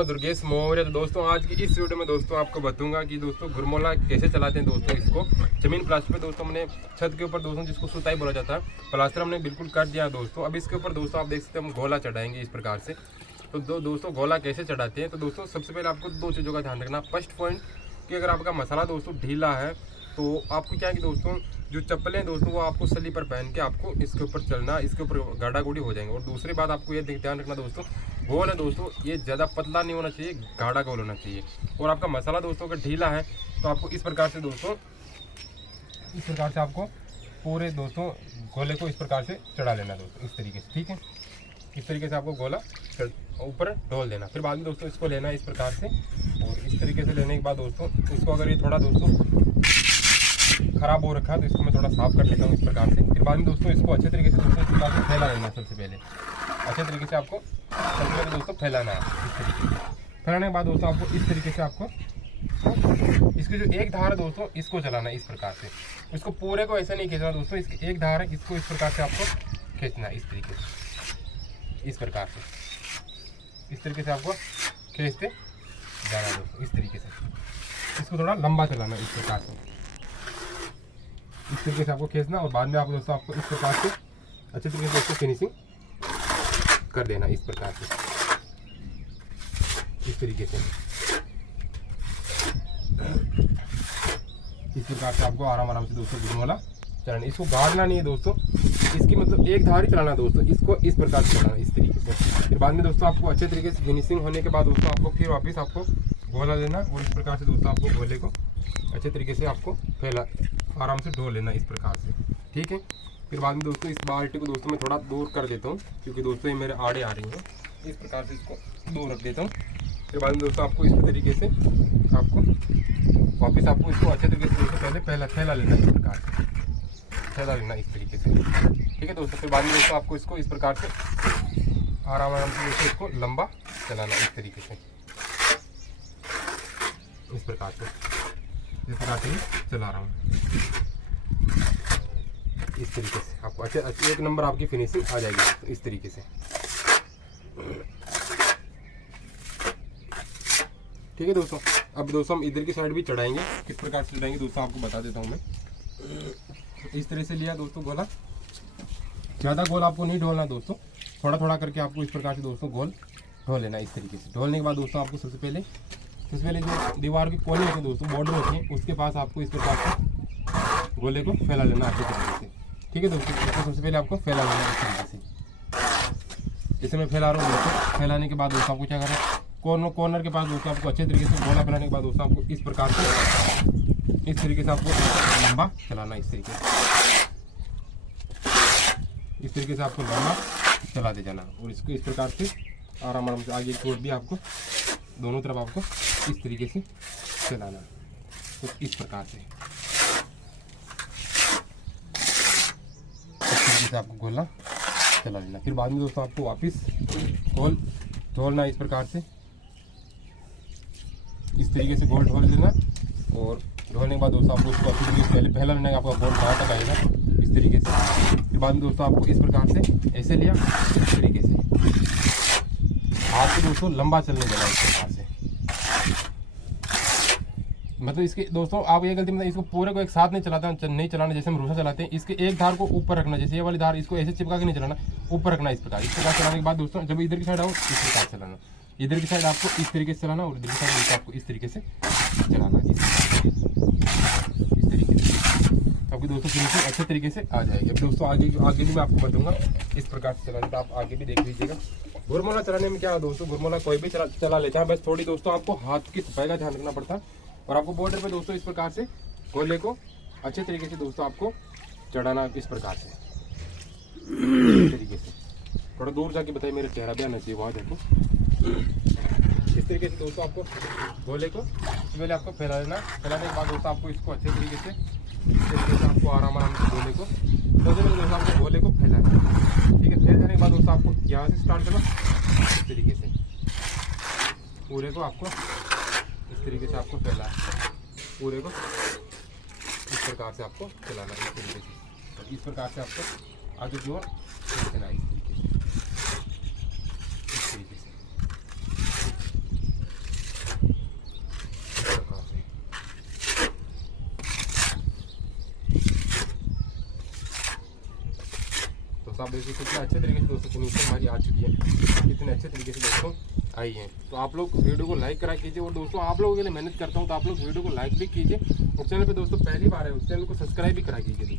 मैं दुर्गेश मौर्य। तो दोस्तों आज की इस वीडियो में दोस्तों आपको बताऊंगा कि दोस्तों गुरमोला कैसे चलाते हैं। दोस्तों इसको जमीन प्लास्टर पे दोस्तों हमने छत के ऊपर दोस्तों जिसको सुताई बोला जाता है प्लास्टर हमने बिल्कुल कर दिया दोस्तों। अब इसके ऊपर दोस्तों आप देख सकते हैं हम गोला चढ़ाएंगे इस प्रकार से। तो दोस्तों गोला कैसे चढ़ाते हैं, तो दोस्तों सबसे पहले आपको दो चीज़ों का ध्यान रखना। फर्स्ट पॉइंट कि अगर आपका मसाला दोस्तों ढीला है तो आपको क्या है कि दोस्तों जो चप्पलें दोस्तों वो आपको सली पर पहन के आपको इसके ऊपर चलना, इसके ऊपर गाड़ा गोड़ी हो जाएंगे। और दूसरी बात आपको ये ध्यान रखना दोस्तों, गोल है दोस्तों ये ज़्यादा पतला नहीं होना चाहिए, गाढ़ा गोल होना चाहिए। और आपका मसाला दोस्तों अगर ढीला है तो आपको इस प्रकार से दोस्तों, इस प्रकार से आपको पूरे दोस्तों गोले को इस प्रकार से चढ़ा लेना दोस्तों, इस तरीके से। ठीक है, इस तरीके से आपको गोला ऊपर ढोल देना। फिर बाद में दोस्तों इसको लेना है इस प्रकार से, और इस तरीके से लेने के बाद दोस्तों इसको अगर ये थोड़ा दोस्तों खराब हो रखा है तो इसको मैं थोड़ा साफ कर लेता हूँ इस प्रकार से। फिर बाद में दोस्तों इसको अच्छे तरीके से दोस्तों इस प्रकार से फैला लेना। सबसे पहले अच्छे तरीके से आपको सबसे पहले दोस्तों फैलाना है इस तरीके से। फैलाने के बाद दोस्तों आपको इस तरीके से आपको इसकी जो एक धार है दोस्तों इसको चलाना है इस प्रकार से। इसको पूरे को ऐसे नहीं खींचना दोस्तों, इसकी एक धार है इसको इस प्रकार से आपको खींचना है इस तरीके से, इस प्रकार से। इस तरीके से आपको खींचते जाना दोस्तों इस तरीके से। इसको थोड़ा लंबा चलाना इस प्रकार से, इस तरीके से आपको खींचना। और बाद में आप दोस्तों आपको इस प्रकार से अच्छे तरीके से इसको फिनिशिंग कर देना इस प्रकार से, इस तरीके से। इस प्रकार से आपको आराम से दोस्तों गुरमोला चलाना। इसको गाड़ना नहीं है दोस्तों, इसकी मतलब एक धार ही चलाना दोस्तों, इसको इस प्रकार से चलाना इस तरीके से। फिर बाद में दोस्तों आपको अच्छे तरीके से फिनिशिंग होने के बाद दोस्तों आपको फिर वापस आपको गोला लेना, और इस प्रकार से दोस्तों आपको गोले को अच्छे तरीके से आपको फैला आराम से ढो लेना इस प्रकार से। ठीक है, फिर बाद में दोस्तों इस बाल्टी को दोस्तों मैं थोड़ा दूर कर देता हूँ क्योंकि दोस्तों ये मेरे आड़े आ रही हैं। इस प्रकार से इसको दूर रख देता हूँ। फिर बाद में दोस्तों आपको इस तरीके से आपको वापस आपको इसको अच्छे तरीके से दोस्तों पहले फैला लेना इस प्रकार से, फैला लेना इस तरीके से। ठीक है दोस्तों, फिर बाद में दोस्तों आपको इसको इस प्रकार से आराम से दोस्तों इसको लंबा चलाना इस तरीके से, इस प्रकार से, इस प्रकार से चला रहा हूँ इस तरीके से। आपको अच्छे एक नंबर आपकी फिनिशिंग आ जाएगी इस तरीके से। ठीक है दोस्तों, अब दोस्तों हम इधर की साइड भी चढ़ाएंगे। किस प्रकार से चढ़ाएंगे दोस्तों आपको बता देता हूँ मैं। इस तरह से लिया दोस्तों गोला, ज़्यादा गोल आपको नहीं ढोलना दोस्तों, थोड़ा थोड़ा करके आपको इस प्रकार से दोस्तों गोल ढोल लेना इस तरीके से। ढोलने के बाद दोस्तों आपको सबसे पहले जो दीवार की कोने होती है दोस्तों, बॉर्डर होती है, उसके पास आपको इस प्रकार से गोले को फैला लेना अच्छे तरीके से। ठीक है दोस्तों, इसको सबसे पहले आपको फैला लेना इस तरीके से, जैसे मैं फैला रहा हूँ दोस्तों। फैलाने के बाद दोस्तों आपको क्या करना है, कॉर्नर के पास दोस्तों आपको अच्छे तरीके से गोला फैलाने के बाद दोस्तों आपको इस प्रकार से इस तरीके से आपको लंबा चलाना इस तरीके से, इस तरीके से आपको लंबा चलाते जाना। और इसको इस प्रकार से आराम से आगे की ओर भी आपको दोनों तरफ आपको इस तरीके से चलाना, तो इस प्रकार से आपको गोला चला लेना। फिर बाद में दोस्तों आपको वापस गोल ढोलना इस प्रकार से, इस तरीके से गोल ढोल लेना। और ढोलने के बाद दोस्तों आपको उसको अच्छी तरीके से पहला लेना, आपका गोल कहाँ तक आएगा इस तरीके से। फिर बाद में दोस्तों आपको इस प्रकार से ऐसे लिया, इस तरीके से हाथ से दोस्तों लंबा चलने देना इस प्रकार से। मतलब इसके दोस्तों आप ये गलती मतलब इसको पूरे को एक साथ नहीं चलाना जैसे हम रूसा चलाते हैं। इसके एक धार को ऊपर रखना, जैसे ये वाली धार इसको ऐसे चिपका के नहीं चलाना, ऊपर रखना इस प्रकार। इस प्रकार चलाने के बाद दोस्तों जब इधर की साइड आओ इस प्रकार चलाना, इधर की साइड आपको इस तरीके से चलाना, और इधर की साइड आपको इस तरीके से चलाना, इस तरीके से आपकी दोस्तों फिनिशिंग अच्छे तरीके से आ जाएगी। अब दोस्तों आगे भी मैं आपको बताऊंगा इस प्रकार से चलाने, तो आप आगे भी देख लीजिएगा। गुरमोला चलाने में क्या है दोस्तों, गुरमोला कोई भी चला लेता है, बस थोड़ी दोस्तों आपको हाथ की सफाई का ध्यान रखना पड़ता है। और आपको बॉर्डर पे दोस्तों इस प्रकार से गोले को अच्छे तरीके से दोस्तों आपको चढ़ाना इस प्रकार से, इस तरीके से। थोड़ा दूर जाके बताइए, मेरा चेहरा भी आना चाहिए वहाँ जाके। इस तरीके से दोस्तों आपको गोले को पहले आपको फैला लेना। फैलाने के बाद दोस्तों आपको इसको अच्छे तरीके से इस तरीके से आपको आराम से गोले को सबसे पहले दोस्तों आपको गोले को फैलाना। ठीक है, फैल जाने के बाद दोस्तों आपको यहाँ से स्टार्ट करना, इस तरीके से पूरे को आपको इस तरीके से आपको फैला पूरे को इस प्रकार से आपको चलाना, इस तरीके से, इस प्रकार से आपको आगे की ओर खींचना इस तरीके से, इस तरीके से। दोस्तों आप देखिए कितना अच्छे तरीके से दोस्तों फिनिशिंग हमारी आ चुकी है, कितने अच्छे तरीके से दोस्तों आई है। तो आप लोग वीडियो को लाइक करा कीजिए और दोस्तों आप लोगों के लिए मेहनत करता हूँ तो आप लोग वीडियो को लाइक भी कीजिए और चैनल पे दोस्तों पहली बार है उस चैनल को सब्सक्राइब भी करा कीजिए।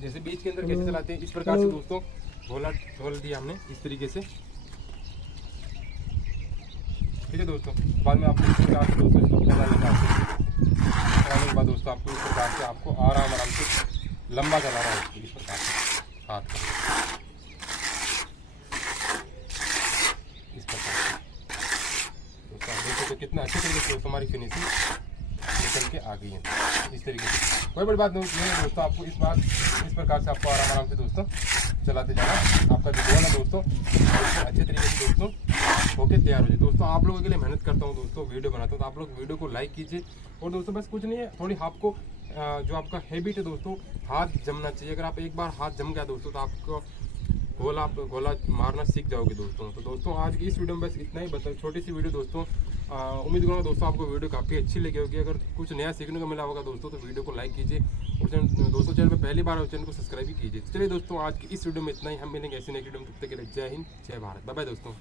जैसे बीच के अंदर कैसे चलाते हैं इस प्रकार से दोस्तों घोला घोल दिया हमने इस तरीके से, ठीक है दोस्तों। बाद में आपको इस प्रकार से दोस्तों इसको चलाने के बाद दोस्तों आपको इस प्रकार से आपको आराम से लंबा चला रहा है इस प्रकार से हाथ को इस प्रकार से दोस्तों आप देखो तो कितना अच्छे तरीके से दोस्तों हमारी फिनिशिंग निकल के आ गई है इस तरीके से। कोई बड़ी बात नहीं है दोस्तों, आपको इस प्रकार से आपको आराम से दोस्तों चलाते जाना। आपका जो गोल है दोस्तों अच्छे तरीके से दोस्तों होके तैयार हो जाए। दोस्तों आप लोगों के लिए मेहनत करता हूँ दोस्तों, वीडियो बनाता हूँ तो आप लोग वीडियो को लाइक कीजिए और दोस्तों बस कुछ नहीं है, थोड़ी आपको जो आपका हैबिट है दोस्तों हाथ जमना चाहिए। अगर आप एक बार हाथ जम गया दोस्तों तो आपको गोला मारना सीख जाओगे दोस्तों। तो दोस्तों आज की इस वीडियो में बस इतना ही बताओ, छोटी सी वीडियो दोस्तों। उम्मीद करूँगा दोस्तों आपको वीडियो काफ़ी अच्छी लगी होगी। अगर कुछ नया सीखने को मिला होगा दोस्तों तो वीडियो को लाइक कीजिए और दोस्तों चैनल पर पहली बार चैनल को सब्सक्राइब भी कीजिए। चलिए दोस्तों आज की इस वीडियो में इतना ही, हम मिलेंगे ऐसे नेक्स्ट वीडियो में। तब तक के लिए जय हिंद जय भारत, बाय बाय दोस्तों।